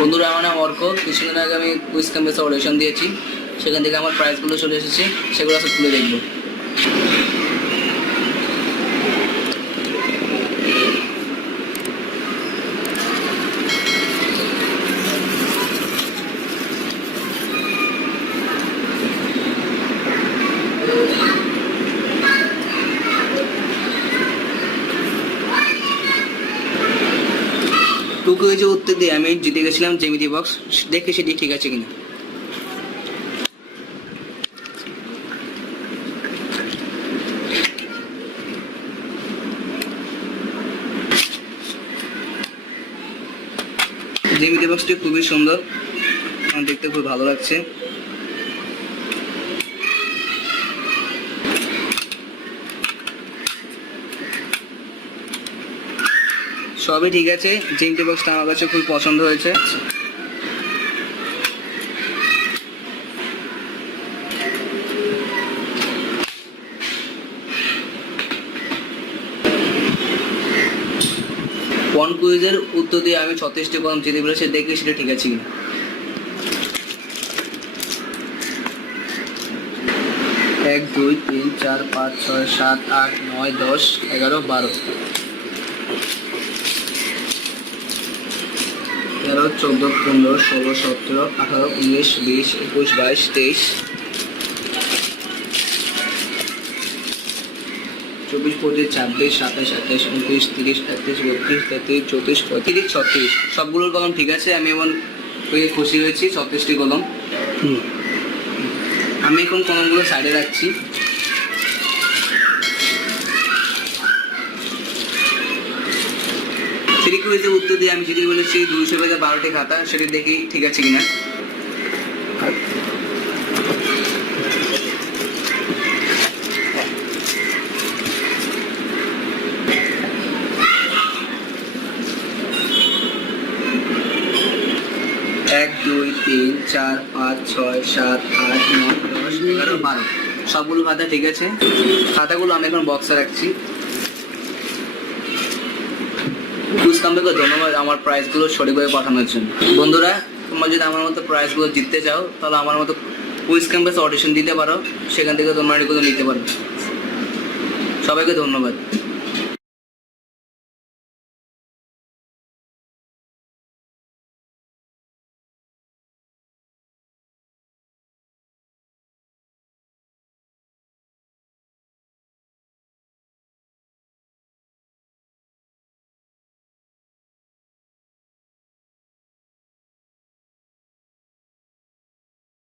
বন্ধুরা আমার নাম অর্ক, কিছুদিন আগে আমি কুইজ ক্যাম্পাসে অডিশন দিয়েছি। সেখান থেকে আমার প্রাইজগুলো চলে এসেছে, সেগুলো সব তুলে দেখব। টু কুইজে উত্তর দিয়ে। আমি জিতে গেছিলাম জেমিতি বক্স দেখে সেটি ঠিক আছে কিনা। জেমিতি বক্সটি খুবই সুন্দর। দেখতে খুব ভালো লাগছে। সবই ঠিক আছে। জিমটি বক্সটা আমার কাছে খুব পছন্দ হয়েছে। ওয়ান কুইজের উত্তর দিয়ে আমি ছত্রিশটি কলম জিতে পেরেছি দেখে সেটা ঠিক আছে কিনা। এক, দুই, তিন, চার, পাঁচ, ছয়, সাত, আট, নয়, দশ, এগারো, বারো। তেরো চোদ্দ পনেরো ষোলো সতেরো আঠারো উনিশ বিশ একুশ বাইশ তেইশ চব্বিশ পঁচিশ ছাব্বিশ সাতাশ আঠাশ উনত্রিশ তিরিশ একত্রিশ বত্রিশ তেত্রিশ চৌত্রিশ পঁয়ত্রিশ ছত্রিশ। সবগুলোর কলম ঠিক আছে? আমি এমন পেয়ে খুশি হয়েছি ছত্রিশটি কলম। আমি এখন কলমগুলো সাইডে রাখছি। থ্রি কুইজের উত্তর দিয়ে আমি যদি বলেছি, দুইশো পেজে বারোটি খাতা, সেটি দেখি ঠিক আছে কিনা। এক, দুই, তিন, চার, পাঁচ, ছয়, সাত, আট, নয়, দশ, এগারো, বারো। সবগুলো খাতা ঠিক আছে? খাতাগুলো আমি এখন বক্সে রাখছি। কাম্পেকে ধন্যবাদ আমার প্রাইজগুলো সঠিকভাবে পাঠানোর জন্য। বন্ধুরা, তোমরা যদি আমার মতো প্রাইজগুলো জিততে চাও, তাহলে আমার মতো কুইজ ক্যাম্পাসে অডিশন দিতে পারো। সেখান থেকে তোমরা নিতে পারো সবাইকে ধন্যবাদ।